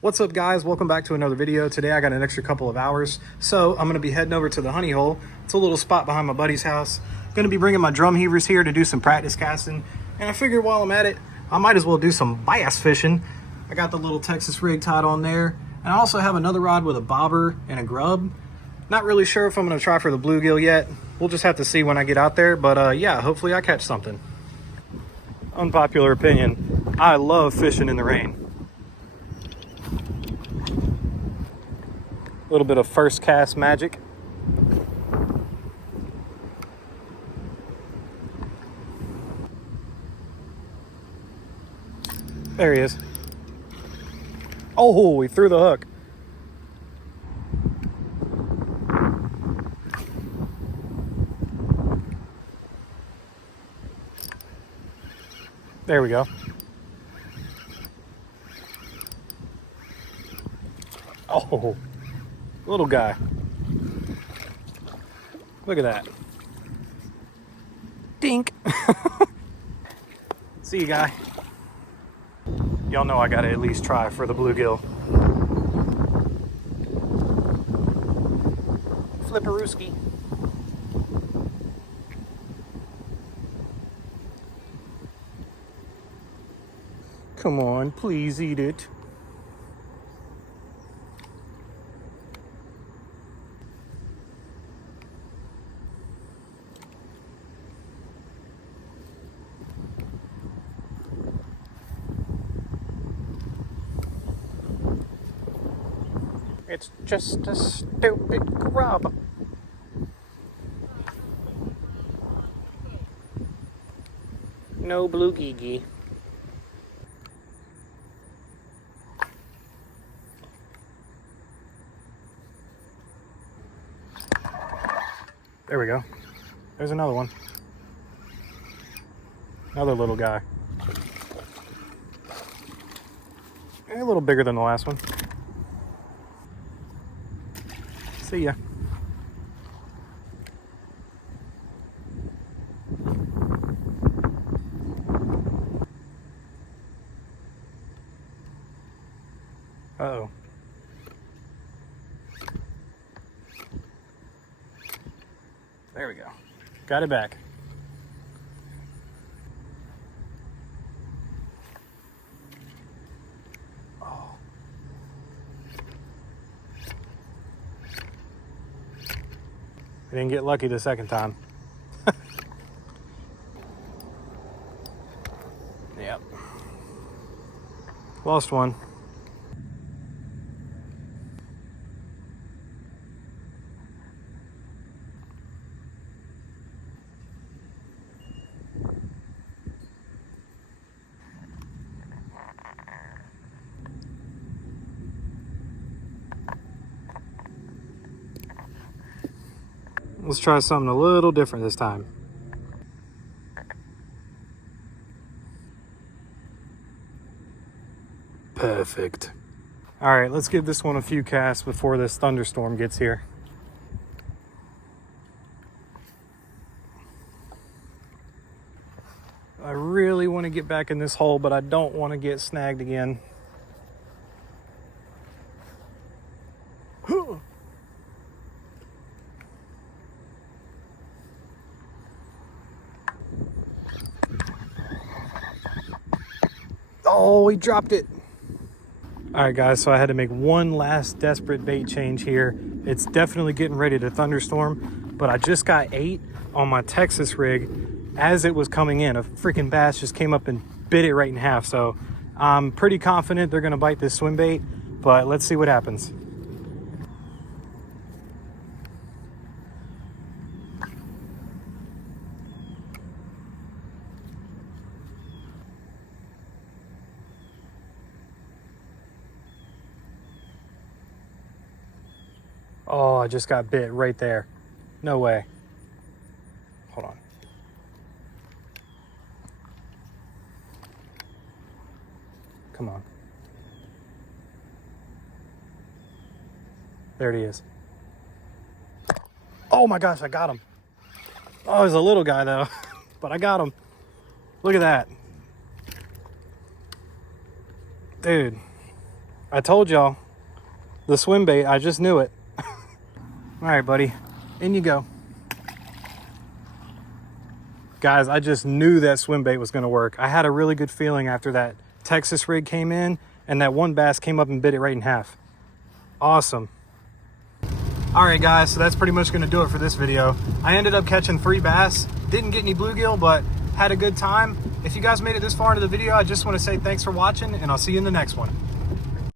What's up guys, welcome back to another video. Today I got an extra couple of hours, so I'm going to be heading over to the honey hole. It's a little spot behind my buddy's house. I'm going to be bringing my drum heavers here to do some practice casting, and I figured while I'm at it, I might as well do some bass fishing. I got the little Texas rig tied on there, and I also have another rod with a bobber and a grub. Not really sure if I'm going to try for the bluegill yet. We'll just have to see when I get out there, but yeah, hopefully I catch something. Unpopular opinion, I love fishing in the rain. A little bit of first cast magic. There he is. Oh, he threw the hook. There we go. Oh, little guy. Look at that. Dink. See you, guy. Y'all know I gotta at least try for the bluegill. Flipperooski. Come on, please eat it. It's just a stupid grub. No blue gigi. There we go. There's another one. Another little guy. A little bigger than the last one. See ya. Uh-oh. There we go. Got it back. Oh. I didn't get lucky the second time. Yep. Lost one. Let's try something a little different this time. Perfect. All right, let's give this one a few casts before this thunderstorm gets here. I really want to get back in this hole, but I don't want to get snagged again. Oh, he dropped it. All right, guys, so I had to make one last desperate bait change here. It's definitely getting ready to thunderstorm, but I just got 8 on my Texas rig. As it was coming in, a freaking bass just came up and bit it right in half. So I'm pretty confident they're gonna bite this swim bait, but let's see what happens. Oh, I just got bit right there. No way. Hold on. Come on. There he is. Oh my gosh, I got him. Oh, he's a little guy though, but I got him. Look at that. Dude, I told y'all, the swim bait, I just knew it. All right, buddy, in you go. Guys, I just knew that swim bait was gonna work. I had a really good feeling after that Texas rig came in and that one bass came up and bit it right in half. Awesome. All right, guys, so that's pretty much gonna do it for this video. I ended up catching 3 bass. Didn't get any bluegill, but had a good time. If you guys made it this far into the video, I just wanna say thanks for watching, and I'll see you in the next one.